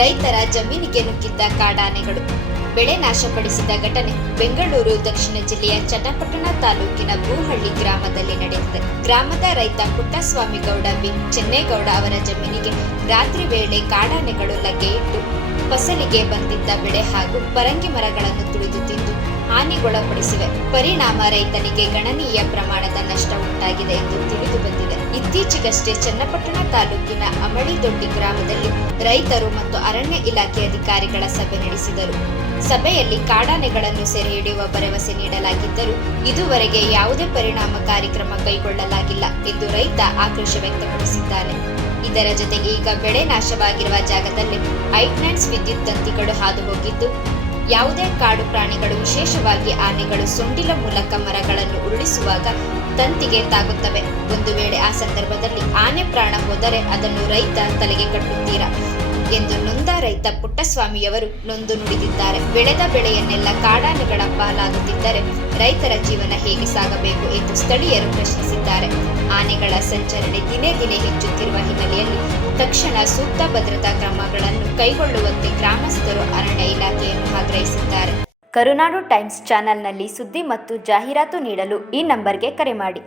ರೈತರ ಜಮೀನಿಗೆ ನುಗ್ಗಿದ್ದ ಕಾಡಾನೆಗಳು. ಬೆಳೆ ನಾಶಪಡಿಸಿದ ಘಟನೆ ಬೆಂಗಳೂರು ದಕ್ಷಿಣ ಜಿಲ್ಲೆಯ ಚನ್ನಪಟ್ಟಣ ತಾಲೂಕಿನ ಬೂಹಳ್ಳಿ ಗ್ರಾಮದಲ್ಲಿ ನಡೆದಿದೆ. ಗ್ರಾಮದ ರೈತ ಪುಟ್ಟಸ್ವಾಮಿ ಗೌಡ ಬಿ ಚೆನ್ನೇಗೌಡ ಅವರ ಜಮೀನಿಗೆ ರಾತ್ರಿ ವೇಳೆ ಕಾಡಾನೆಗಳು ಲಗ್ಗೆಯಿಟ್ಟು ಫಸಲಿಗೆ ಬಂದಿದ್ದ ಬೆಳೆ ಹಾಗೂ ಪರಂಗಿ ಮರಗಳನ್ನು ತುಳಿದು ತಿಂದು ಹಾನಿಗೊಳಪಡಿಸಿವೆ. ಪರಿಣಾಮ ರೈತನಿಗೆ ಗಣನೀಯ ಪ್ರಮಾಣದ ನಷ್ಟ ಉಂಟಾಗಿದೆ ಎಂದು ತಿಳಿದು ಬಂದಿದೆ. ಇತ್ತೀಚೆಗಷ್ಟೇ ಚನ್ನಪಟ್ಟಣ ತಾಲೂಕಿನ ಅಮಳಿದೊಡ್ಡಿ ಗ್ರಾಮದಲ್ಲಿ ರೈತರು ಮತ್ತು ಅರಣ್ಯ ಇಲಾಖೆ ಅಧಿಕಾರಿಗಳ ಸಭೆ ನಡೆಸಿದರು. ಸಭೆಯಲ್ಲಿ ಕಾಡಾನೆಗಳನ್ನು ಸೆರೆ ಹಿಡಿಯುವ ಭರವಸೆ ನೀಡಲಾಗಿದ್ದರೂ ಇದುವರೆಗೆ ಯಾವುದೇ ಪರಿಣಾಮಕಾರಿ ಕ್ರಮ ಕೈಗೊಳ್ಳಲಾಗಿಲ್ಲ ಎಂದು ರೈತ ಆಕ್ರೋಶ ವ್ಯಕ್ತಪಡಿಸಿದ್ದಾನೆ. ಇದರ ಜೊತೆಗೆ ಈಗ ಬೆಳೆ ನಾಶವಾಗಿರುವ ಜಾಗದಲ್ಲಿ ಐಟ್ನೆಟ್ಸ್ ವಿದ್ಯುತ್ ತಂತಿಗಳು ಹಾದು ಹೋಗಿದ್ದು, ಯಾವುದೇ ಕಾಡು ಪ್ರಾಣಿಗಳು ವಿಶೇಷವಾಗಿ ಆನೆಗಳು ಸೊಂಡಿಲ ಮೂಲಕ ಮರಗಳನ್ನು ಉರುಳಿಸುವಾಗ ತಂತಿಗೆ ತಾಗುತ್ತವೆ. ಒಂದು ವೇಳೆ ಆ ಸಂದರ್ಭದಲ್ಲಿ ಆನೆ ಪ್ರಾಣ ಹೋದರೆ ಅದನ್ನು ರೈತ ತಲೆಗೆ ಕಟ್ಟುತ್ತೀರಾ ಎಂದು ನೊಂದ ರೈತ ಪುಟ್ಟಸ್ವಾಮಿಯವರು ನೊಂದು ನುಡಿದಿದ್ದಾರೆ. ಬೆಳೆದ ಬೆಳೆಯನ್ನೆಲ್ಲ ಕಾಡಾನೆಗಳ ಪಾಲಾಗುತ್ತಿದ್ದರೆ ರೈತರ ಜೀವನ ಹೇಗೆ ಸಾಗಬೇಕು ಎಂದು ಸ್ಥಳೀಯರು ಪ್ರಶ್ನಿಸಿದ್ದಾರೆ. ಆನೆಗಳ ಸಂಚರಣೆ ದಿನೇ ದಿನೇ ಹೆಚ್ಚುತ್ತಿರುವ ಹಿನ್ನೆಲೆಯಲ್ಲಿ ತಕ್ಷಣ ಸೂಕ್ತ ಭದ್ರತಾ ಕ್ರಮಗಳನ್ನು ಕೈಗೊಳ್ಳುವಂತೆ ಗ್ರಾಮಸ್ಥರು ಅರಣ್ಯ ಇಲಾಖೆಯನ್ನು ಆಗ್ರಹಿಸಿದ್ದಾರೆ. ಕರುನಾಡು ಟೈಮ್ಸ್ ಚಾನೆಲ್ನಲ್ಲಿ ಸುದ್ದಿ ಮತ್ತು ಜಾಹೀರಾತು ನೀಡಲು ಈ ನಂಬರ್ಗೆ ಕರೆ ಮಾಡಿ.